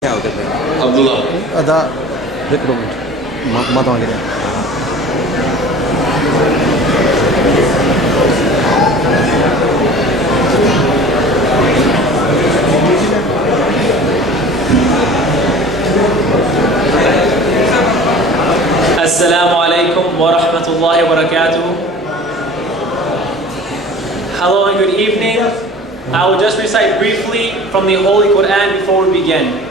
Abdullah. Ada recruitment. Mata lagi. Assalamu alaikum wa rahmatullahi wa barakatuh. Hello and good evening. I will just recite briefly from the Holy Quran before we begin.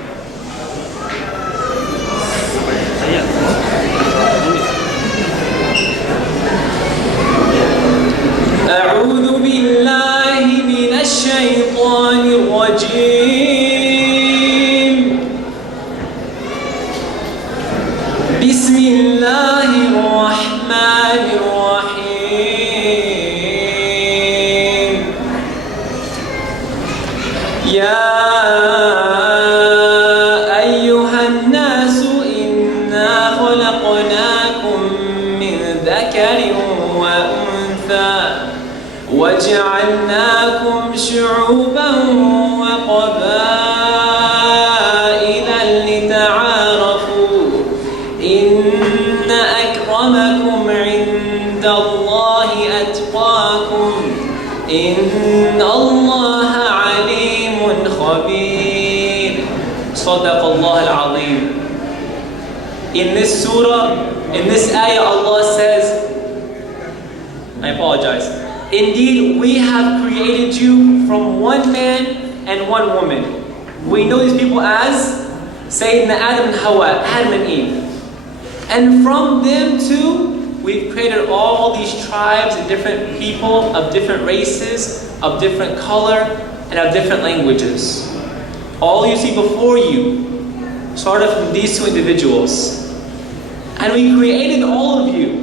أعوذ بالله من الشيطان الرجيم. بسم الله الرحمن الرحيم. يا أيها الناس إنا خلقناكم من ذكر وأنثى وجعلناكم شعوبا وقبائل لتعارفوا إن أكرمكم عند الله أتقاكم إن الله عليم خبير. صدق الله العظيم. In this surah, in this ayah, Allah says, I apologize. Indeed, we have created you from one man and one woman. We know these people as Sayyidina Adam and Hawa, Adam and Eve. And from them too, we've created all these tribes and different people of different races, of different color, and of different languages. All you see before you started from these two individuals. And we created all of you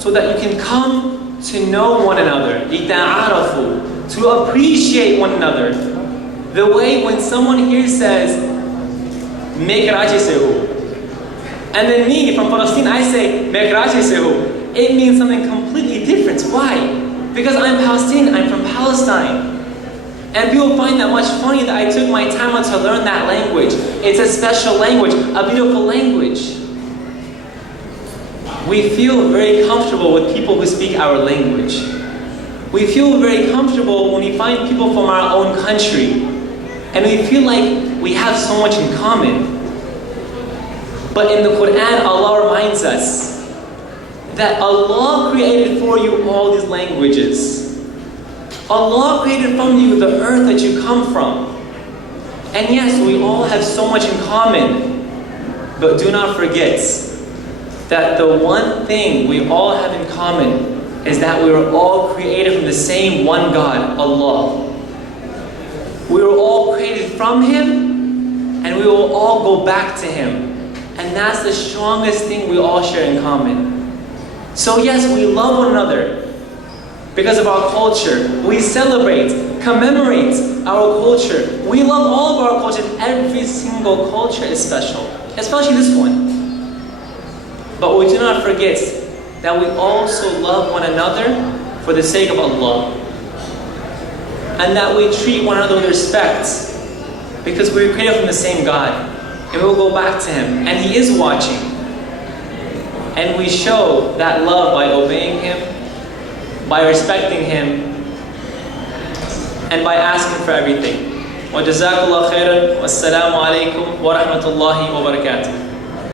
so that you can come to know one another, to appreciate one another. The way when someone here says, and then me from Palestine, I say, it means something completely different. Why? Because I'm Palestinian, I'm from Palestine. And people find that much funny that I took my time out to learn that language. It's a special language, a beautiful language. We feel very comfortable with people who speak our language. We feel very comfortable when we find people from our own country. And we feel like we have so much in common. But in the Quran, Allah reminds us that Allah created for you all these languages. Allah created from you the earth that you come from. And yes, we all have so much in common. But do not forget that the one thing we all have in common is that we were all created from the same one God, Allah. We were all created from Him, and we will all go back to Him. And that's the strongest thing we all share in common. So yes, we love one another because of our culture. We celebrate, commemorate our culture. We love all of our culture. Every single culture is special, especially this one. But we do not forget that we also love one another for the sake of Allah. And that we treat one another with respect because we were created from the same God. And we will go back to Him. And He is watching. And we show that love by obeying Him, by respecting Him, and by asking for everything. وَجَزَاكُ اللَّهُ خَيْرًا وَالسَّلَامُ عَلَيْكُمْ وَرَحْمَةُ اللَّهِ وَبَرَكَاتُهُ.